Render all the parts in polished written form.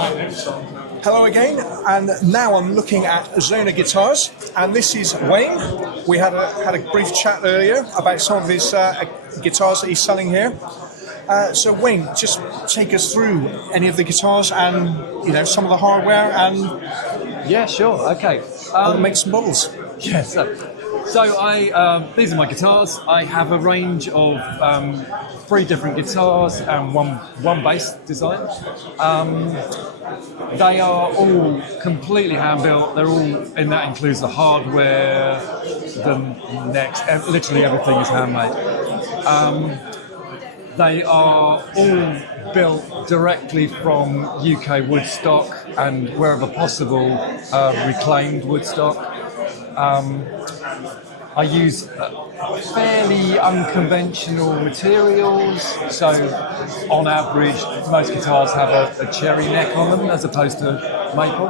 Hello again, and now I'm looking at Zona Guitars, and this is Wayne. We had a brief chat earlier about some of his guitars that he's selling here. So Wayne, just take us through any of the guitars and some of the hardware and yeah, sure, okay. how to make some models. Yeah, so I these are my guitars. I have a range of 3 different guitars and one bass design. They are all completely hand built. They're all, and that includes the hardware, the necks. Literally everything is handmade. They are all built directly from UK wood stock and, wherever possible, reclaimed wood stock. I use fairly unconventional materials, so on average most guitars have a cherry neck on them as opposed to maple,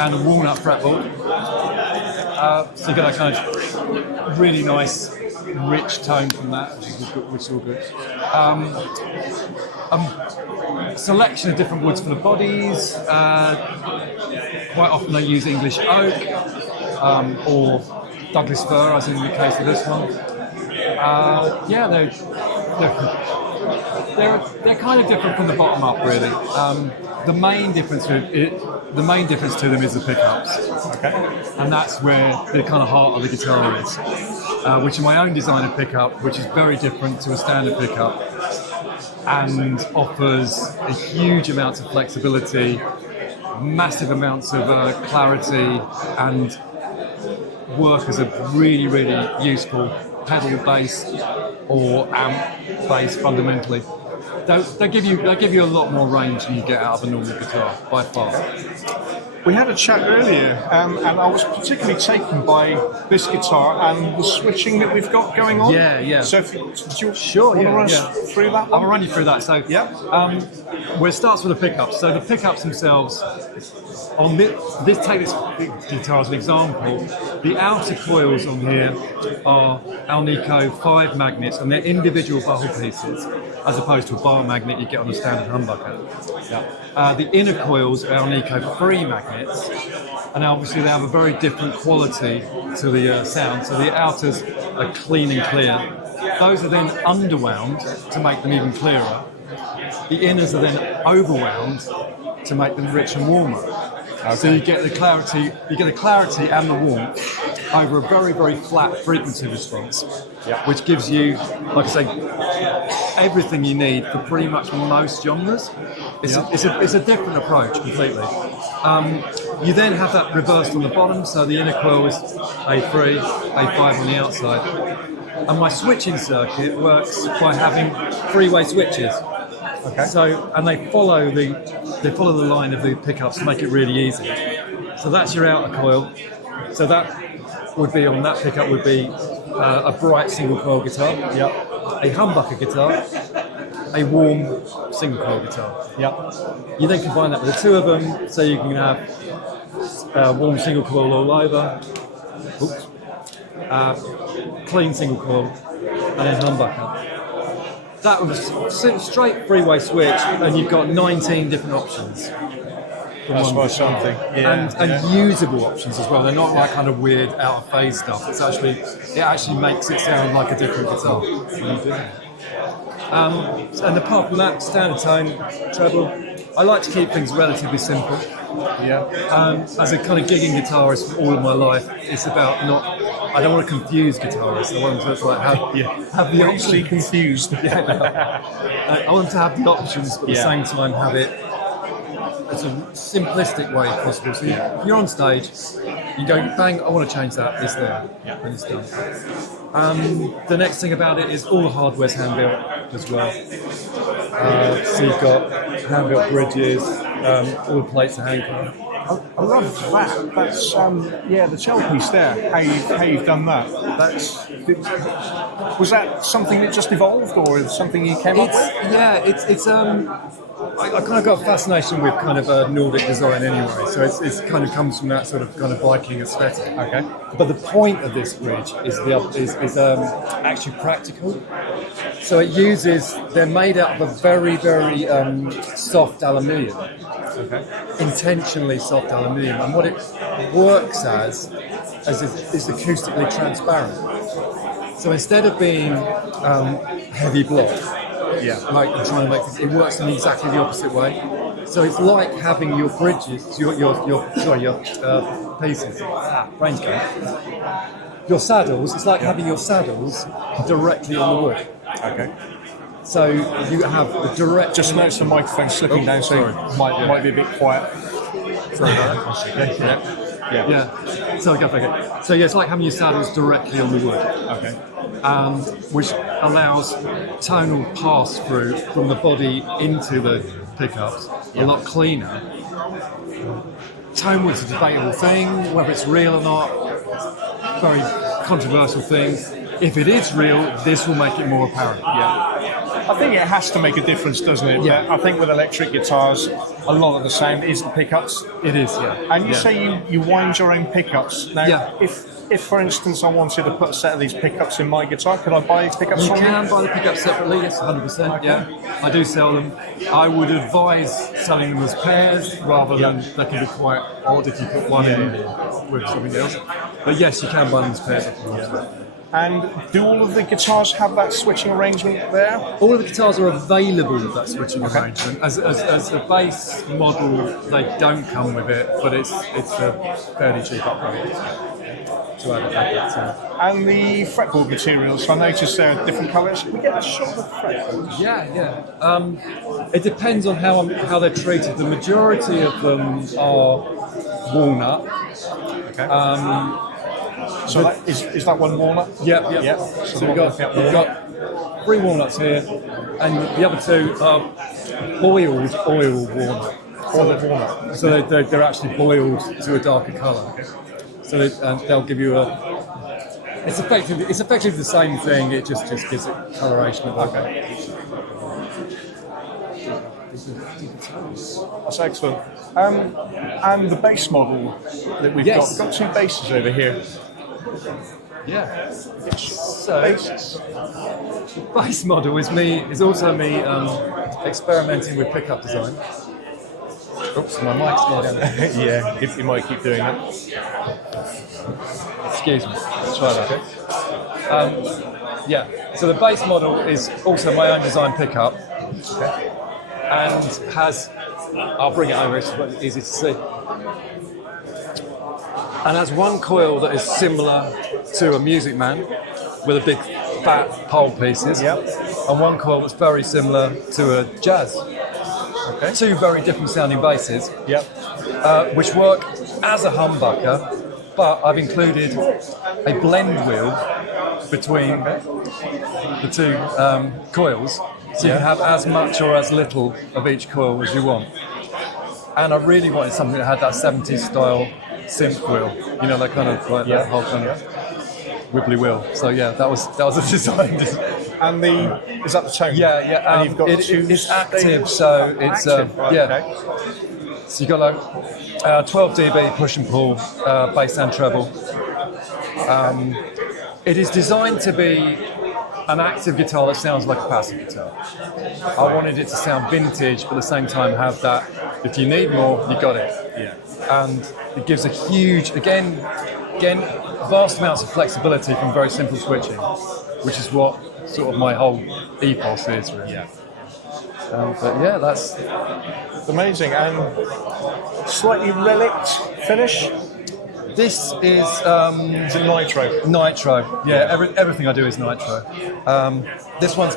and a walnut fretboard. So you get a kind of really nice rich tone from that, which is all good. Selection of different woods for the bodies. Quite often I use English oak or Douglas fir, as in the case of this one. Yeah, they're kind of different from the bottom up, really. The main difference to them is the pickups. Okay. And that's where the kind of heart of the guitar is, which is my own design of pickup, which is very different to a standard pickup and offers a huge amount of flexibility, massive amounts of clarity, and work as a really, really useful pedal bass or amp bass fundamentally. They give you a lot more range than you get out of a normal guitar, by far. We had a chat earlier, and I was particularly taken by this guitar and the switching that we've got going on. Yeah. So if you want to run us through that one? I'll run you through that. So yeah, where it starts with the pickups. So the pickups themselves, on take this guitar as an example. The outer coils on here are Alnico 5 magnets, and they're individual buckle pieces, as opposed to a bar magnet you get on a standard humbucker. Yeah. The inner coils are Alnico 3 magnets, and obviously they have a very different quality to the sound. So the outers are clean and clear. Those are then underwound to make them even clearer. The inners are then overwound to make them rich and warmer. Okay. So you get the clarity and the warmth over a very, very flat frequency response, which gives you, like I say, everything you need for pretty much most genres. It's a different approach completely. You then have that reversed on the bottom, so the inner coil is A3, A5 on the outside. And my switching circuit works by having 3-way switches. Okay. So, and they follow the line of the pickups to make it really easy. So that's your outer coil. So that would be on that pickup would be a bright single coil guitar. Yep. A humbucker guitar. A warm single coil guitar. Yep. You then combine that with the 2 of them, so you can have warm single coil all over. Oops. Clean single coil, and then humbucker. That was straight 3-way switch, and you've got 19 different options. That's quite something. And usable options as well. They're not like kind of weird out of phase stuff. It actually makes it sound like a different guitar. And apart from that, standard tone, treble. I like to keep things relatively simple. Yeah. As a kind of gigging guitarist for all of my life, it's about I don't want to confuse guitarists. I want them to have the options. Confused. I want to have the options, but at the same time have it as a simplistic way as possible. So you're on stage, you go, bang, I want to change that, it's there, and it's done. The next thing about it is all the hardware's hand-built as well. So you've got hand-built bridges, all the plates are hand-carved. I love that. That's the tailpiece there. How you've done that. Was that something that just evolved, or something you came up with? Yeah, it's I kind of got a fascination with kind of Nordic design anyway, so it's kind of comes from that sort of kind of Viking aesthetic. Okay. But the point of this bridge is actually practical. So they're made out of a very, very soft aluminium, intentionally soft aluminium, and what it works as is acoustically transparent. So instead of being heavy block, like I'm trying to make this, it works in exactly the opposite way. So it's like having your bridges, your pieces, brain's going. Your saddles, it's like having your saddles directly on the wood. Okay. So you have the direct... Just notice the microphone slipping down, so it might be a bit quiet. Sorry about that. Yeah. So go back. So yeah, it's like having your saddles directly on the wood. Okay. Which allows tonal pass through from the body into the pickups a lot cleaner. Tone wood's a debatable thing, whether it's real or not. Very controversial thing. If it is real, this will make it more apparent. Yeah. I think it has to make a difference, doesn't it? Yeah. But I think with electric guitars, a lot of the sound is the pickups. It is, yeah. And you say you wind your own pickups. Now, if for instance I wanted to put a set of these pickups in my guitar, could I buy these pickups from you? You can buy the pickups separately, yes, 100%, yeah. I do sell them. I would advise selling them as pairs rather than they can be quite odd if you put one in with something else. But yes, you can buy them as pairs. And do all of the guitars have that switching arrangement there? All of the guitars are available with that switching arrangement. As a base model, they don't come with it, but it's a fairly cheap upgrade to add it. And the fretboard materials, I noticed there are different colours. Can we get a shot of the fretboards? Yeah. It depends on how they're treated. The majority of them are walnut. Okay. So is that one walnut? Yeah. So we've got 3 walnuts here, and the other 2 are boiled walnut. So they're actually boiled to a darker colour. So they'll give you it's effectively the same thing. It just gives it coloration. That's excellent. And the bass model that we've got, we've got 2 basses over here. Yeah. So Basses. the bass model is also me experimenting with pickup design. Oops, my mic's not down. Yeah, if you might keep doing that. Excuse me. Let's try that. So the bass model is also my own design pickup, and has. I'll bring it over. It's easy to see. And has one coil that is similar to a Music Man with a big fat pole pieces, and one coil that's very similar to a Jazz. Okay. 2 very different sounding basses, which work as a humbucker, but I've included a blend wheel between the 2 coils, so you can have as much or as little of each coil as you want. And I really wanted something that had that 70s style synth wheel, that kind of that whole kind of wibbly wheel. So that was a design. And is that the tone? Yeah. And you've got it's active, so it's Okay. So you got like 12 dB push and pull, bass and treble. It is designed to be an active guitar that sounds like a passive guitar. I wanted it to sound vintage, but at the same time have that. If you need more, you got it. Yeah. And it gives a huge, again, vast amounts of flexibility from very simple switching, which is what sort of my whole ethos is, really. Yeah. But yeah, that's amazing. And slightly relict finish. This is Is it nitro? Nitro. Yeah, everything I do is nitro. This one's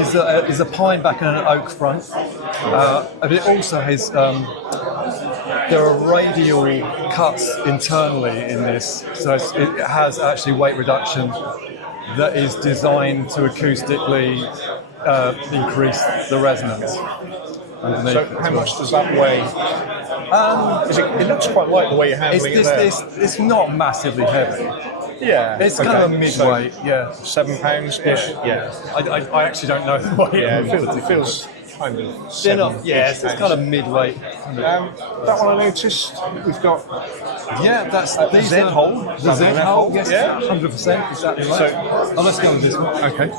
is a pine back and an oak front. But it also has there are radial cuts internally in this, so it has actually weight reduction that is designed to acoustically increase the resonance. So how much does that weigh? It looks quite light the way you're handling it there. It's not massively heavy. Yeah. It's kind of a mid-weight, £7-ish? Yeah. I actually don't know the weight. Yeah, it feels kind of They're not, 7 yeah, it's kind of midweight. that one I noticed. We've got Yeah, that's these Z are hole. the Z hole. Yes, Yeah. 100%, exactly right. So- oh, let's go with this one. Okay.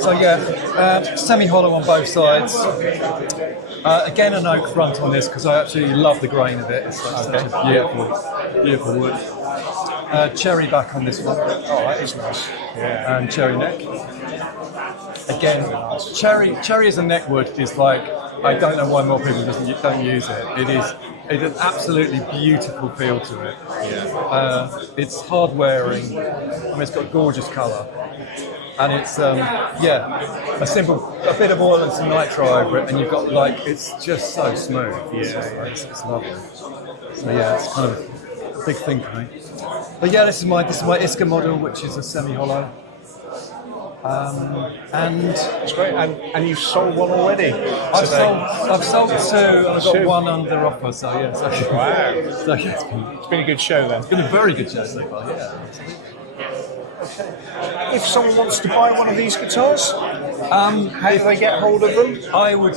So yeah, semi-hollow on both sides. Again, an oak front on this because I absolutely love the grain of it. It's like such a beautiful wood. Cherry back on this one. Oh, that is nice. Yeah. And cherry neck. Again, cherry as a neck wood is like, I don't know why more people don't use it. It's an absolutely beautiful feel to it. Yeah. It's hard wearing. I mean, it's got gorgeous colour. And it's a bit of oil and some nitro over it, and you've got like it's just so smooth. It's lovely. So yeah, it's kind of a big thing for me. But yeah, this is my Iska model, which is a semi-hollow. And It's great. And you've sold one already. I've sold two, and I've got one under offer. So yeah, Wow. so yeah, It's been a good show then. it's been a very good show so far. Yeah. If someone wants to buy one of these guitars, how do they get hold of them? I would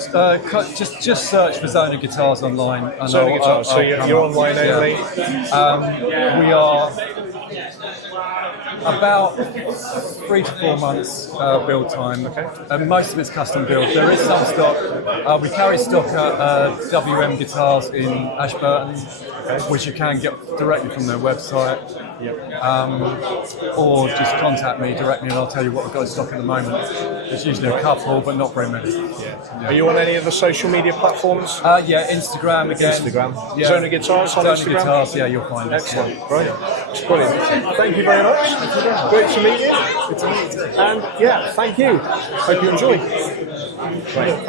just search for Zona Guitars online. And Zona Guitars, so you're online only? We are about 3 to 4 months build time. Okay. And most of it's custom build. There is some stock. We carry stock at WM Guitars in Ashburton, which you can get directly from their website. Or just contact me directly and I'll tell you what I've got in stock at the moment. There's usually a couple, but not very many. Are you on any of the social media platforms? Yeah, Instagram again. Instagram. Yeah. Zona Guitars on Zona Instagram? Guitars, yeah, you'll find it. Excellent. Brilliant. Brilliant. Thank you very much. Great to meet you. Good to meet you. And yeah, thank you. Hope you enjoy. Right.